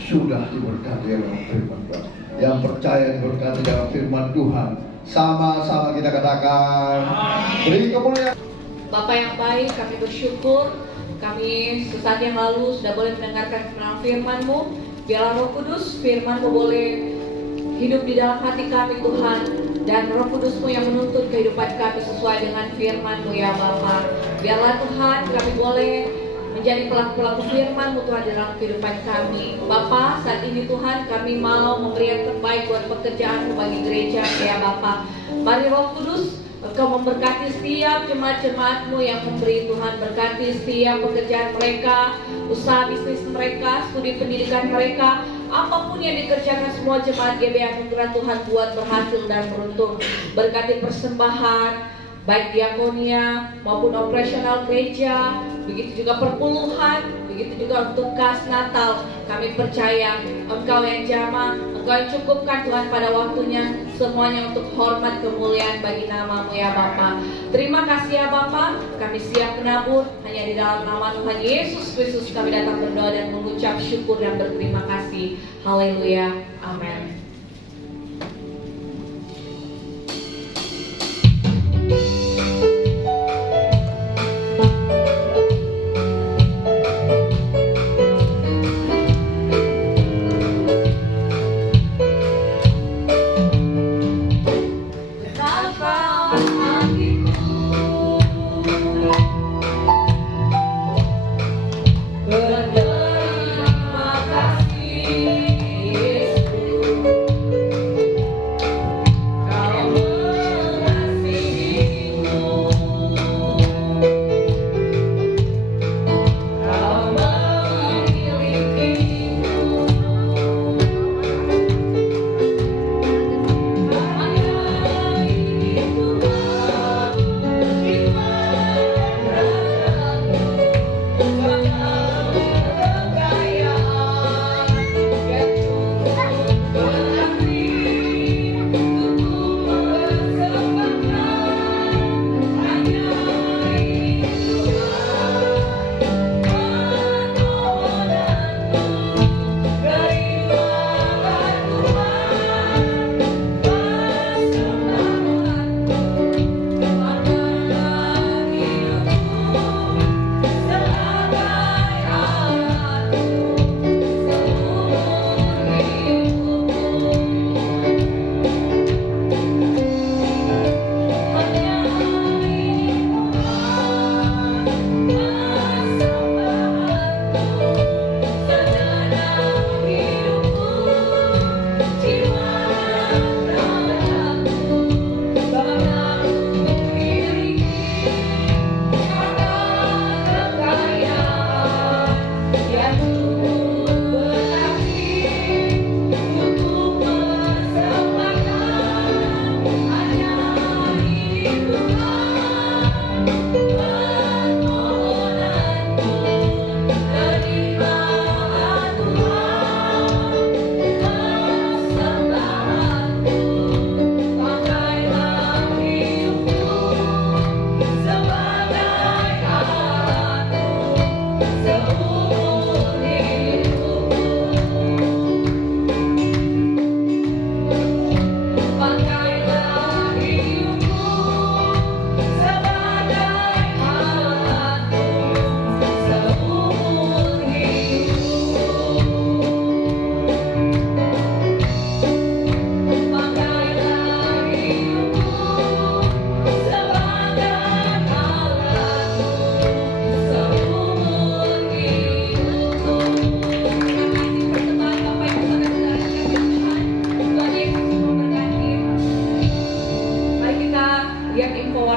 sudah diberkati oleh firman Tuhan. Yang percaya diberkati dalam firman Tuhan, sama-sama kita katakan, beri kemuliaan. Bapak yang baik, kami bersyukur kami sesaat yang lalu sudah boleh mendengarkan firman-Mu. Biarlah Roh Kudus, firman-Mu boleh hidup di dalam hati kami Tuhan, dan Roh Kudus-Mu yang menuntun kehidupan kami sesuai dengan firman-Mu ya Bapa. Biarlah Tuhan kami boleh menjadi pelaku-pelaku firman-Mu Tuhan dalam kehidupan kami. Bapa, saat ini Tuhan kami mau memberi yang terbaik buat pekerjaan-Mu bagi gereja ya Bapa. Mari Roh Kudus, Engkau memberkati setiap jemaat-jemaat-Mu yang memberi Tuhan. Berkati setiap pekerjaan mereka, usaha bisnis mereka, studi pendidikan mereka, apapun yang dikerjakan semua jemaat GBI Anugerah Tuhan buat berhasil dan beruntung. Berkati persembahan, baik diakonia maupun operasional gereja, begitu juga perpuluhan, begitu juga untuk kas Natal. Kami percaya Engkau yang jamah, Engkau yang cukupkan Tuhan pada waktunya, semuanya untuk hormat kemuliaan bagi nama-Mu ya Bapa. Terima kasih ya Bapa, kami siap menabur hanya di dalam nama Tuhan Yesus Kristus. Kami datang berdoa dan mengucap syukur dan berterima kasih. Haleluya, amin. Berterima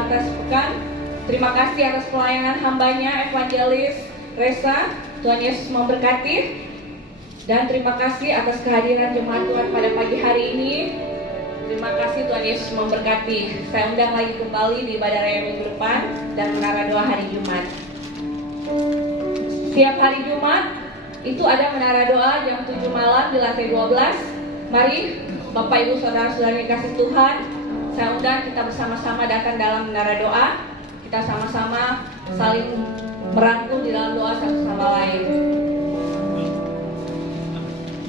kasih. Terima kasih atas pelayanan hambanya Evangelis Resa. Tuhan Yesus memberkati. Dan terima kasih atas kehadiran jemaat Tuhan pada pagi hari ini. Terima kasih, Tuhan Yesus memberkati. Saya undang lagi kembali di ibadah raya minggu depan dan menara doa hari Jumat. Setiap hari Jumat itu ada menara doa jam 7 malam di lantai 12. Mari Bapak Ibu Saudara-saudara yang kasih Tuhan, saya undang kita bersama-sama datang dalam menara doa. Kita sama-sama saling merangkul di dalam doa satu sama lain.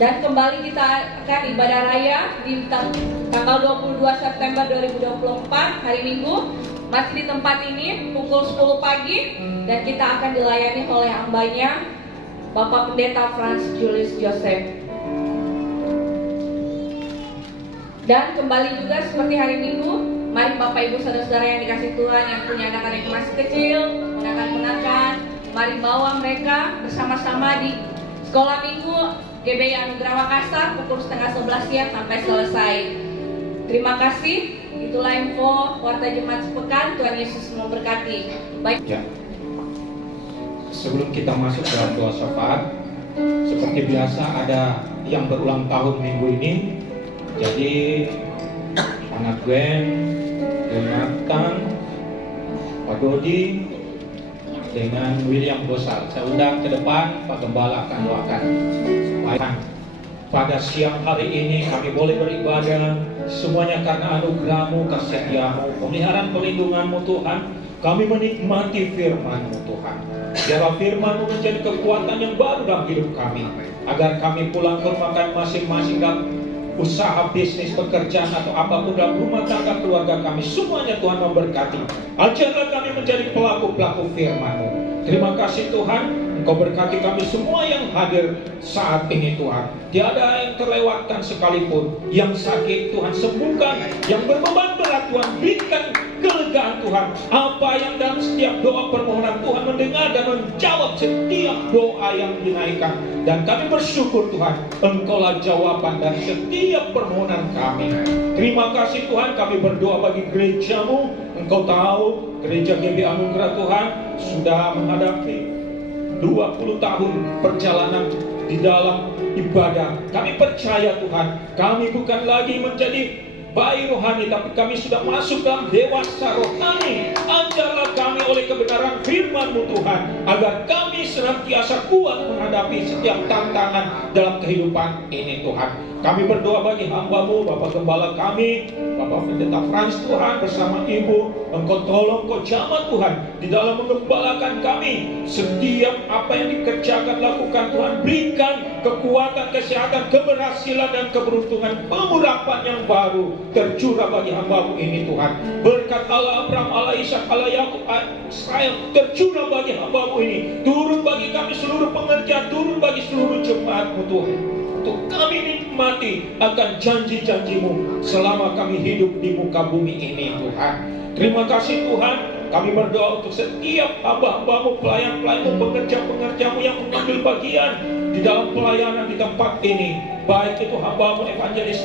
Dan kembali kita akan ibadah raya di tanggal 22 September 2024 hari Minggu, masih di tempat ini pukul 10 pagi, dan kita akan dilayani oleh hambanya Bapak Pendeta Franz Julius Joseph. Dan kembali juga seperti hari Minggu, mari Bapak Ibu Saudara-saudara yang dikasih Tuhan yang punya anak-anak yang masih kecil, ponakan-ponakan, mari bawa mereka bersama-sama di sekolah minggu GBI Anugerah Makassar pukul setengah 11 siang sampai selesai. Terima kasih. Itulah info Warta Jemaat Sepekan. Tuhan Yesus memberkati. Baik. Ya. Sebelum kita masuk dalam doa syafaat, seperti biasa ada yang berulang tahun minggu ini. Jadi anak Gwen, Jonathan, Pak Dodi, dengan William Gosal. Saya undang ke depan, Pak Gembala akan doakan. Pada siang hari ini kami boleh beribadah semuanya karena anugerah-Mu, kasih-Mu, pemeliharaan pelindungan-Mu Tuhan. Kami menikmati firman-Mu Tuhan. Biarlah firman-Mu menjadi kekuatan yang baru dalam hidup kami, agar kami pulang ke rumah kami masing-masing dalam usaha, bisnis, pekerjaan atau apapun dalam rumah tangga keluarga kami, semuanya Tuhan memberkati. Ajarlah kami menjadi pelaku-pelaku firman-Mu. Terima kasih Tuhan, Engkau berkati kami semua yang hadir saat ini Tuhan. Tiada yang terlewatkan sekalipun. Yang sakit Tuhan sembuhkan, yang berbeban berat Tuhan berikan kelegaan Tuhan. Apa yang dalam setiap doa permohonan Tuhan mendengar dan menjawab setiap doa yang dinaikkan. Dan kami bersyukur Tuhan, Engkaulah jawaban dari setiap permohonan kami. Terima kasih Tuhan, kami berdoa bagi gereja-Mu. Engkau tahu gereja GBI Anugerah Tuhan sudah menghadapi 20 tahun perjalanan di dalam ibadah. Kami percaya Tuhan, kami bukan lagi menjadi bayi rohani, tapi kami sudah masuk dalam dewasa rohani. Ajarlah kami oleh kebenaran firman-Mu Tuhan, agar kami senantiasa kuat menghadapi setiap tantangan dalam kehidupan ini Tuhan. Kami berdoa bagi hamba-Mu, Bapak Gembala kami, Bapak Pendeta Franz Tuhan, bersama Ibu. Engkau tolong, Engkau jamah Tuhan di dalam menggembalakan kami. Setiap apa yang dikerjakan, lakukan Tuhan. Berikan kekuatan, kesehatan, keberhasilan dan keberuntungan, pengurapan yang baru tercurah bagi hamba-Mu ini Tuhan. Berkat Allah Abraham, Allah Ishak, Allah Yakub, Israel tercurah bagi hamba-Mu ini. Turun bagi kami seluruh pengerjaan, turun bagi seluruh jemaat-Mu Tuhan. Untuk kami nikmati akan janji-janji-Mu selama kami hidup di muka bumi ini Tuhan. Terima kasih Tuhan. Kami berdoa untuk setiap hamba-hamba-Mu, pelayan-pelayan-Mu, pengerja-pengerja-Mu yang mengambil bagian di dalam pelayanan di tempat ini. Baik itu hamba-Mu Evangelis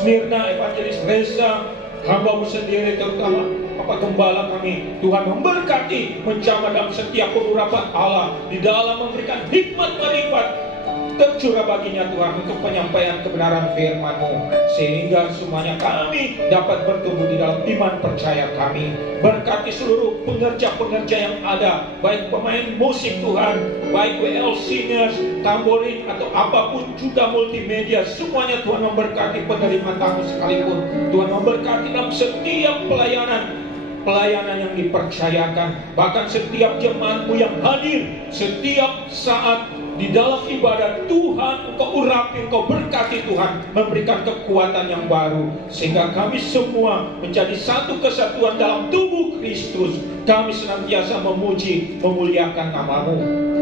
Smyrna, Evangelis Reza, hamba-Mu sendiri terutama Bapak Gembala kami. Tuhan memberkati, menjamah dalam setiap pengurapan Allah, di dalam memberikan hikmat marifat tercurah baginya Tuhan untuk penyampaian kebenaran firman-Mu, sehingga semuanya kami dapat bertumbuh di dalam iman percaya kami. Berkati seluruh pengerja-pengerja yang ada, baik pemain musik Tuhan, baik WL singers, tamborin atau apapun juga multimedia, semuanya Tuhan memberkati, penerima tamu sekalipun Tuhan memberkati dalam setiap pelayanan yang dipercayakan. Bahkan setiap jemaat-Mu yang hadir setiap saat di dalam ibadah, Tuhan Engkau urapi, Engkau berkati Tuhan, memberikan kekuatan yang baru, sehingga kami semua menjadi satu kesatuan dalam tubuh Kristus. Kami senantiasa memuji, memuliakan nama-Mu.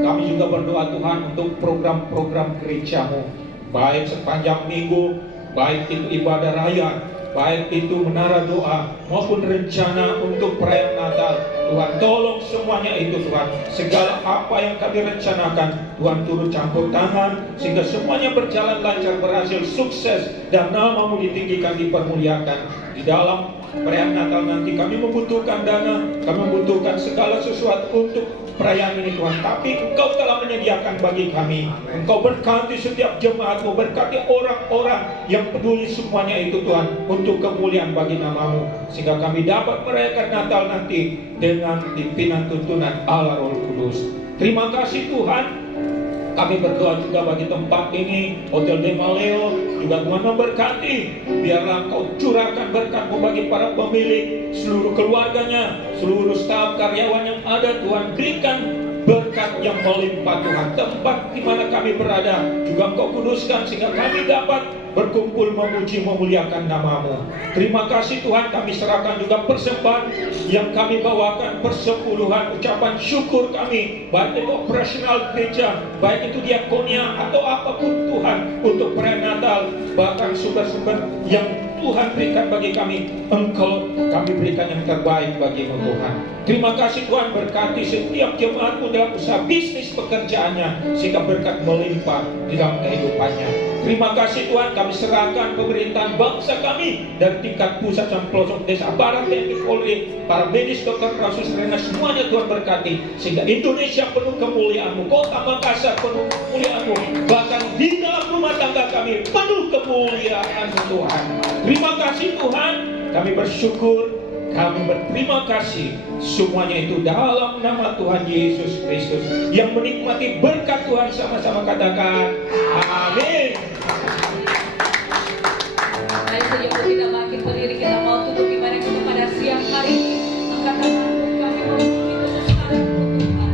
Kami juga berdoa Tuhan untuk program-program gereja-Mu, baik sepanjang minggu, baik itu ibadah raya, baik itu menara doa maupun rencana untuk perayaan Natal. Tuhan tolong semuanya itu Tuhan. Segala apa yang kami rencanakan, Tuhan turut campur tangan, sehingga semuanya berjalan lancar, berhasil, sukses, dan nama-Mu ditinggikan, dipermuliakan. Di dalam perayaan Natal nanti kami membutuhkan dana, kami membutuhkan segala sesuatu untuk perayaan ini Tuhan. Tapi Engkau telah menyediakan bagi kami. Engkau berkati setiap jemaat-Mu, berkati orang-orang yang peduli semuanya itu Tuhan, untuk kemuliaan bagi nama-Mu, sehingga kami dapat merayakan Natal nanti dengan pimpinan tuntunan Allah Roh Kudus. Terima kasih Tuhan. Kami berdoa juga bagi tempat ini, Hotel de Maleo, juga Tuhan memberkati. Biarlah Engkau curahkan berkat-Mu bagi para pemilik, seluruh keluarganya, seluruh staf karyawan yang ada. Tuhan berikan berkat yang melimpah Tuhan. Tempat di mana kami berada juga Engkau kuduskan sehingga kami dapat berkumpul memuji memuliakan nama-Mu. Terima kasih Tuhan, kami serahkan juga persembahan yang kami bawakan, persepuluhan, ucapan syukur kami, baik itu operasional gereja, baik itu diakonia atau apapun Tuhan, untuk perayaan Natal, bahkan sumber-sumber yang Tuhan berikan bagi kami, Engkau kami berikan yang terbaik bagi-Mu Tuhan. Terima kasih Tuhan, berkati setiap jemaat-Mu dalam usaha bisnis pekerjaannya, sehingga berkat melimpah di dalam kehidupannya. Terima kasih Tuhan, kami serahkan pemerintahan bangsa kami dari tingkat pusat sampai pelosok desa, aparat TNI Polri, para medis, dokter, rasul, serena, semuanya Tuhan berkati, sehingga Indonesia penuh kemuliaan-Mu, Kota Makassar penuh kemuliaan-Mu, bahkan di dalam rumah tangga kami penuh kemuliaan-Mu Tuhan. Terima kasih Tuhan, kami bersyukur, kami berterima kasih, semuanya itu dalam nama Tuhan Yesus Kristus yang menikmati berkat Tuhan. Sama-sama katakan amin. Mari sebelum kita makin berdiri, kita mau tutup ibadah kita pada siang hari ini. Angkat tanganmu, kami memuji kebesaran-Mu Tuhan.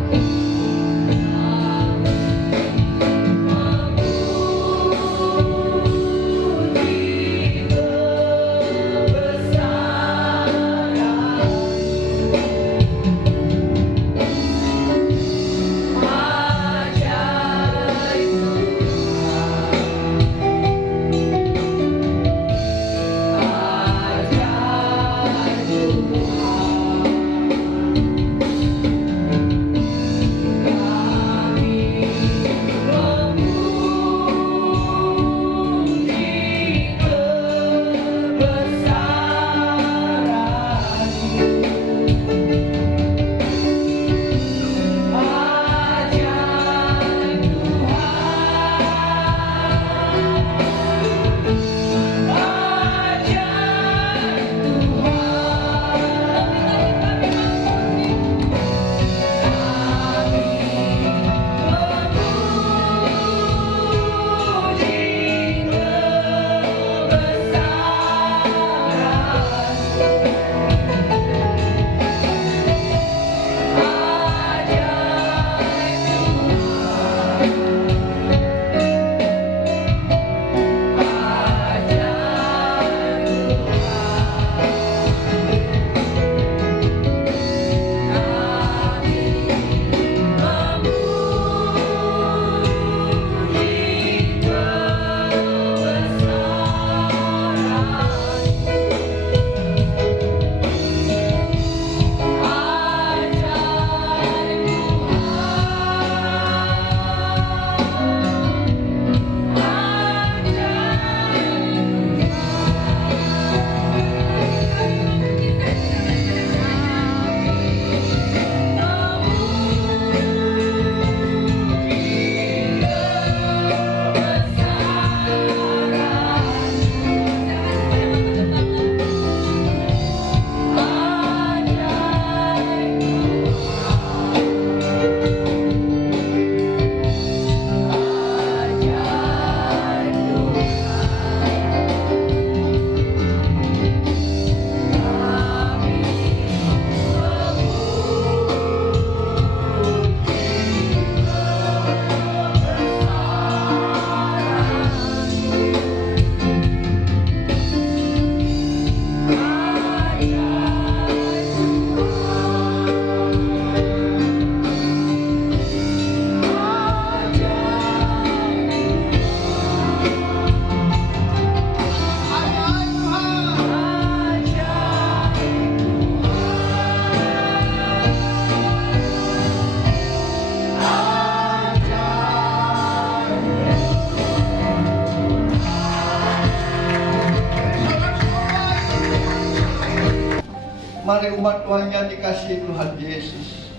Mari umat Tuhan yang dikasihi Tuhan Yesus,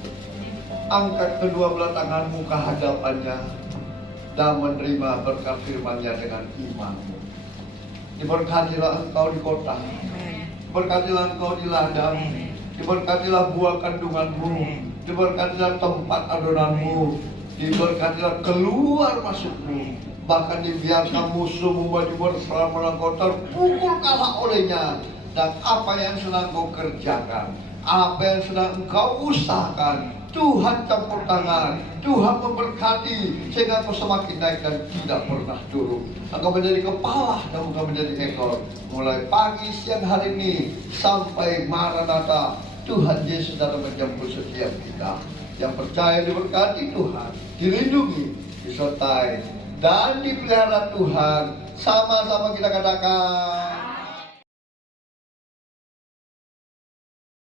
angkat kedua belah tanganmu ke hadapannya dan menerima berkat firman-Nya dengan imanmu. Diberkatilah engkau di kota, diberkatilah engkau di ladang, diberkatilah buah kandunganmu, diberkatilah tempat adonanmu, diberkatilah keluar masukmu, bahkan dibiarkan musuhmu baju berserang engkau terpukul kalah olehnya. Dan apa yang sedang kau kerjakan, apa yang sedang engkau usahakan, Tuhan campur tangan, Tuhan memberkati sehingga engkau semakin naik dan tidak pernah turun. Engkau menjadi kepala dan engkau menjadi ekor. Mulai pagi siang hari ini sampai Maranatha, Tuhan Yesus datang menjemput setiap kita. Yang percaya diberkati Tuhan, dilindungi, disertai, dan dipelihara Tuhan. Sama-sama kita katakan.